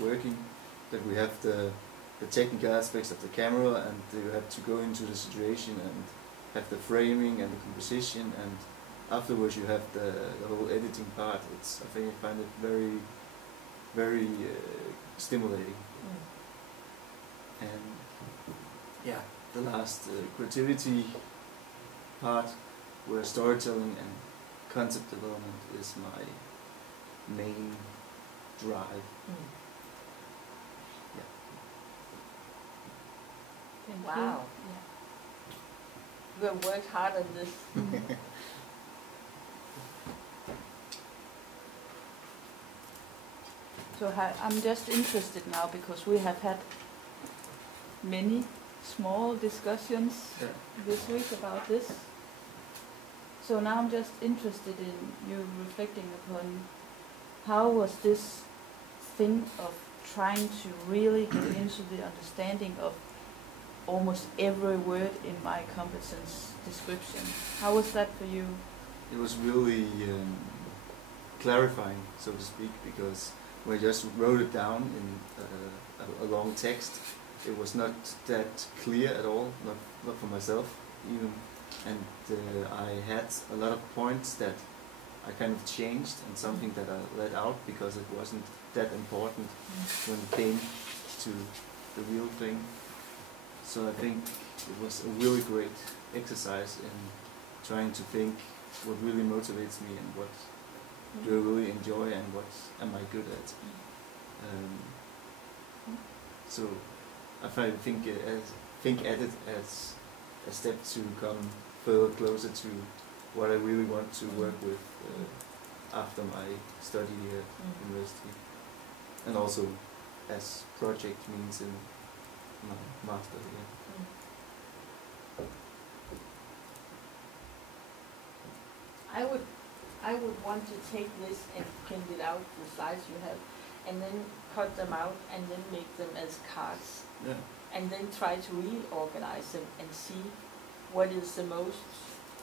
working, that we have the technical aspects of the camera, and you have to go into the situation and have the framing and the composition, and afterwards you have the whole editing part. I think I find it very, very stimulating. And yeah, the last creativity part, where storytelling and concept development is my main drive. Yeah. Wow. Yeah. You have worked hard on this. So I'm just interested now, because we have had many small discussions this week about this. So now I'm just interested in you reflecting upon how was this thing of trying to really get into the understanding of almost every word in my competence description. How was that for you? It was really clarifying, so to speak, because when I just wrote it down in a long text, it was not that clear at all, not for myself even, and I had a lot of points that I kind of changed, and something that I let out because it wasn't that important when it came to the real thing. So I think it was a really great exercise in trying to think what really motivates me and what do I really enjoy and what am I good at. So I think at it as a step to come further closer to what I really want to work with after my study here at university, and also as project means in my master here. I would want to take this and print it out, the slides you have, and then cut them out and then make them as cards. Yeah. And then try to reorganize them and see what is the most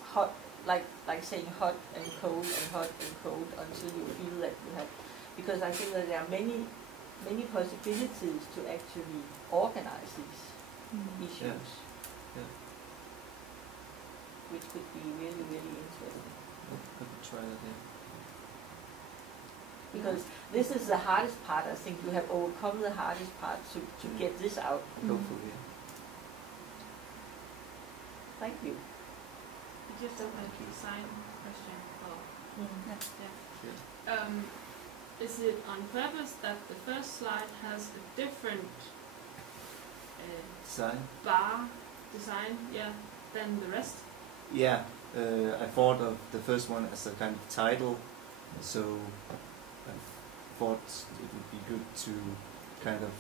hot, like saying hot and cold until you feel that you have, because I think that there are many possibilities to actually organize these issues, which could be really, really interesting. I could try that, yeah. Because this is the hardest part. I think you have overcome the hardest part to get this out. Hopefully. Thank you. Just a design question. Sure. Is it on purpose that the first slide has a different bar design, than the rest? Yeah, I thought of the first one as a kind of title, so I thought it would be good to kind of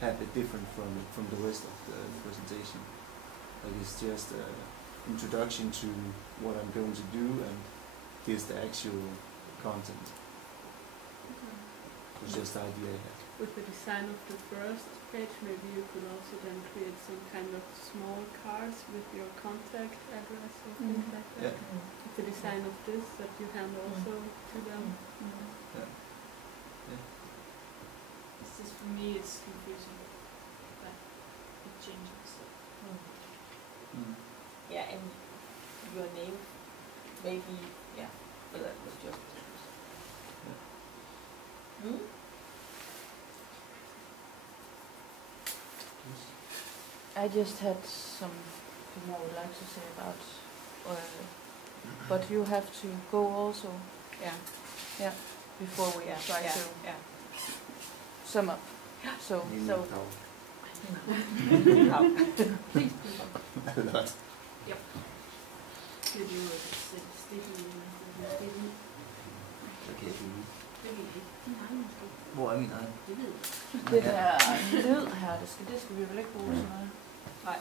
have it different from the rest of the presentation. Like it's just an introduction to what I'm going to do, and here's the actual content. It was just the idea I had. With the design of the first page, maybe you could also then create some kind of small cards with your contact address or things like that. With the design of this, that you hand also to them. It's just, for me, it's confusing, but it changes. Yeah, and your name, maybe, but that was just. I just had something I would like to say about, but you have to go also, before we try to sum up. So Please. A lot. Yep. Okay. Hvor min egen? det der lyd her, det skal vi vel ikke bruge sådan noget? Nej.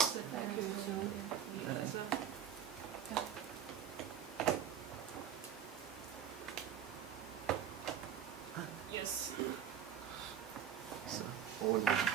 Så der kan vi så. Yes. Så ordentligt.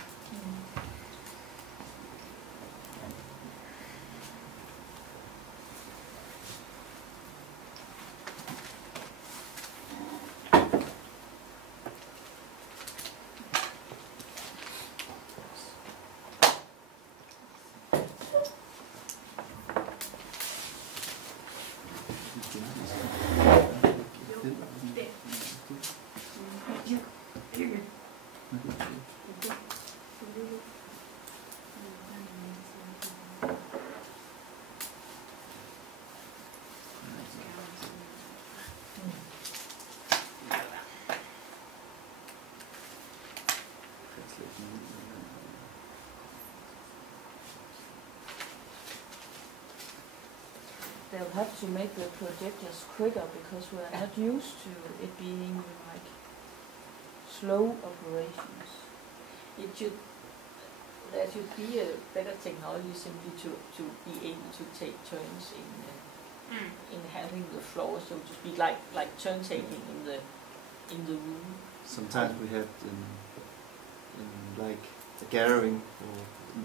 They'll have to make the projectors quicker because we are not used to it being like slow operations. There should be a better technology simply to be able to take turns in having the floor, so to speak, like turn taking in the room. Sometimes we have in like a gathering or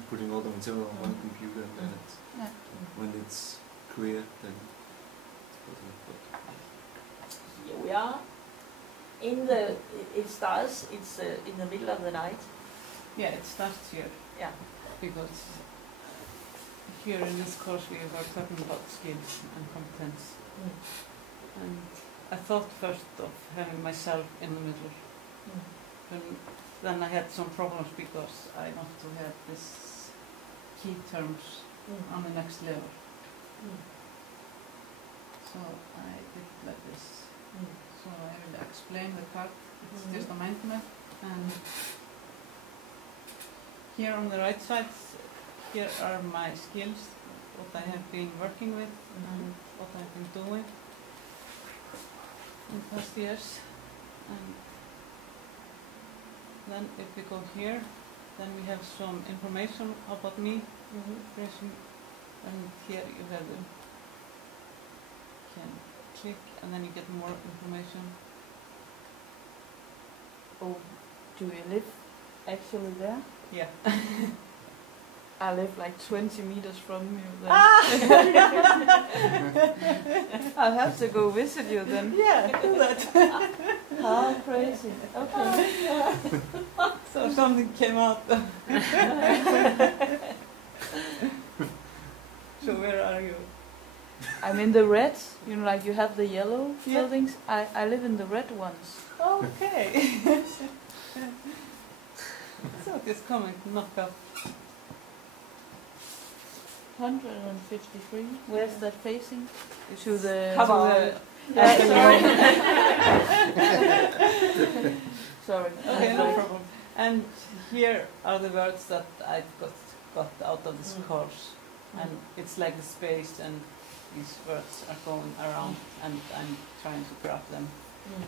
putting all the material on one computer, and when it's clear, then here we are. It starts. It's in the middle of the night. Yeah, it starts here. Yeah. Because here in this course we are talking about skills and competence. And I thought first of having myself in the middle. And then I had some problems because I want to have this key terms on the next level. So I did it like this. So I will explain the card. It's just a mind map. And here on the right side, here are my skills, what I have been working with and what I've been doing in past years. And then if we go here, then we have some information about me. And here you have them. Can click and then you get more information. Oh, do you live actually there? Yeah. I live like 20 meters from you then. I'll have to go visit you then. Yeah, do that. How crazy. Okay. So something came out. So where are you? I'm in the red, you know, like you have the yellow Yeah. buildings. I live in the red ones. Okay. So this comment knock up. 153. Where's that facing? To the... Come to on. the- Sorry. Okay, no problem. And here are the words that I got out of this course. And it's like a space and these words are going around and I'm trying to grab them. Yeah.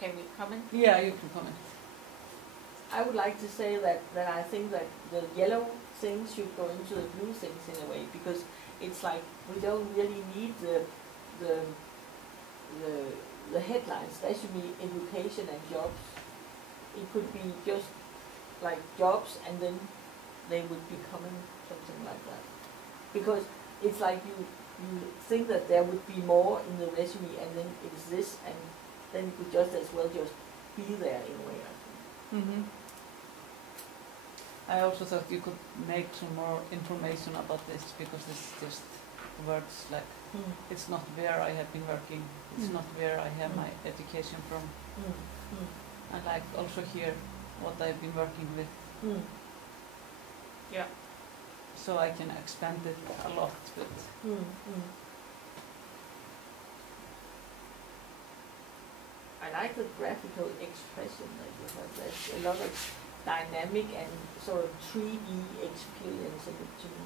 Can we comment? Yeah, you can comment. I would like to say that I think that the yellow things should go into the blue things in a way, because it's like we don't really need the headlines. That should be education and jobs. It could be just like jobs and then they would be coming, something like that. Because it's like you think that there would be more in the resume and then it's this, and then it could just as well just be there in a way, I think. Mm-hmm. I also thought you could make some more information about this, because this is just words like it's not where I have been working, it's not where I have my education from. And like also here what I've been working with. Yeah. So I can expand it a lot with. I like the graphical expression that you have. There's a lot of dynamic and sort of 3D experience in it to me.